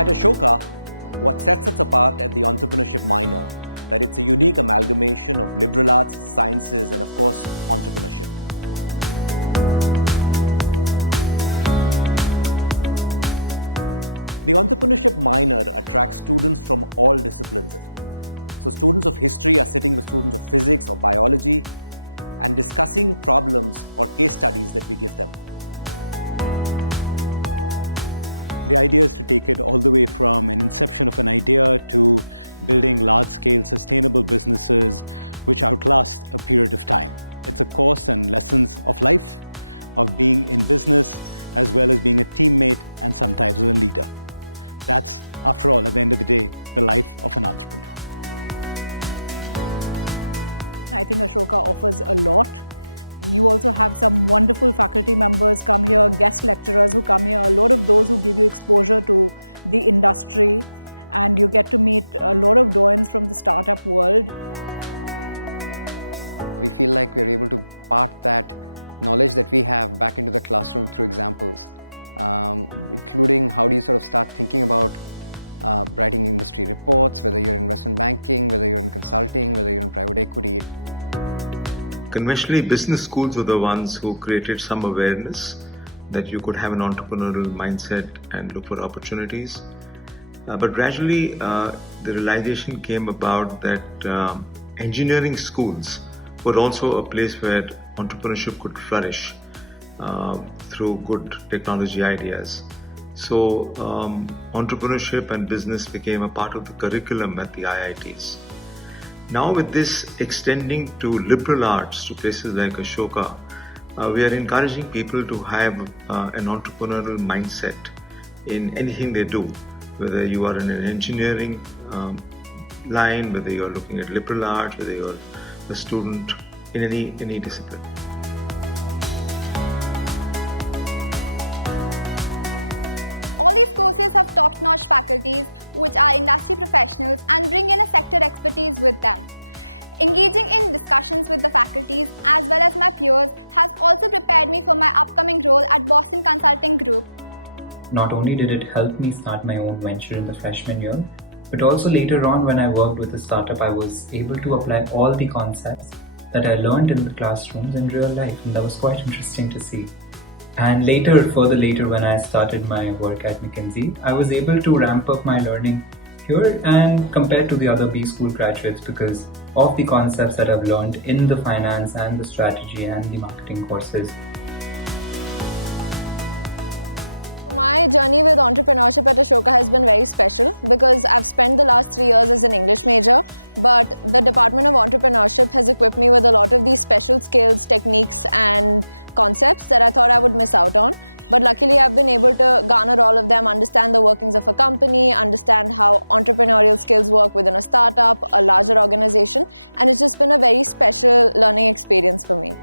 At Ashoka, what sets us apart at the Entrepreneurship minor, that it's a unique amalgamation of liberal arts, sciences, and of course, entrepreneurship. The Entrepreneurship minor attracts students from all disciplines. So students of history are sitting with students of physics or biology and discussing problems or case studies that we give them. The idea is to take it all the way from an inception of an idea to building large-scale sustainable businesses which outlast a period of time. It's a course and lessons of life, of being in business, as well as being a teammate and sometimes a leader. That's, after all, at the end of the day, the life of an entrepreneur. I think Ashoka offers a lot. You also have some wonderful faculty members come here, guest lecturers who come here, a lot of those who give you exposure to the industry, and you get to meet a lot of doyens from the startup world. We feel like we're able to part that knowledge that we have back into the classroom through examples, including how do you sort of start thinking about writing industry reports, whether you're in investment banking, whether you're in consulting, whether you're in private equity. Conventionally, business schools were the ones who created some awareness that you could have an entrepreneurial mindset and look for opportunities. But gradually, the realization came about that engineering schools were also a place where entrepreneurship could flourish through good technology ideas. So entrepreneurship and business became a part of the curriculum at the IITs. Now with this extending to liberal arts, to places like Ashoka, we are encouraging people to have an entrepreneurial mindset in anything they do, whether you are in an engineering line, whether you're looking at liberal arts, whether you're a student in any discipline. All these courses have top-notch faculties which are industry professionals and bring in a sector expertise with them. Engaging in discussions with the faculties as well as my peers has also prepared me for my upcoming role at Boston Consulting Group. Not only did it help me start my own venture in the freshman year, but also later on when I worked with a startup, I was able to apply all the concepts that I learned in the classrooms in real life, and that was quite interesting to see. And further later, when I started my work at McKinsey, I was able to ramp up my learning here and compared to the other B school graduates because of the concepts that I've learned in the finance and the strategy and the marketing courses. My journey with entrepreneurship at Ashoka has been very special because I've spent the last 3 years as an English major, but the Department of Entrepreneurship has equipped me with a lot of these special skills, techniques and concepts that I thought I would miss out on. But luckily I've been able to garner all of them, understand the workings of a company, understand how entrepreneurial skills work within a startup, a larger organization, and it's just been a very special learning experience for me.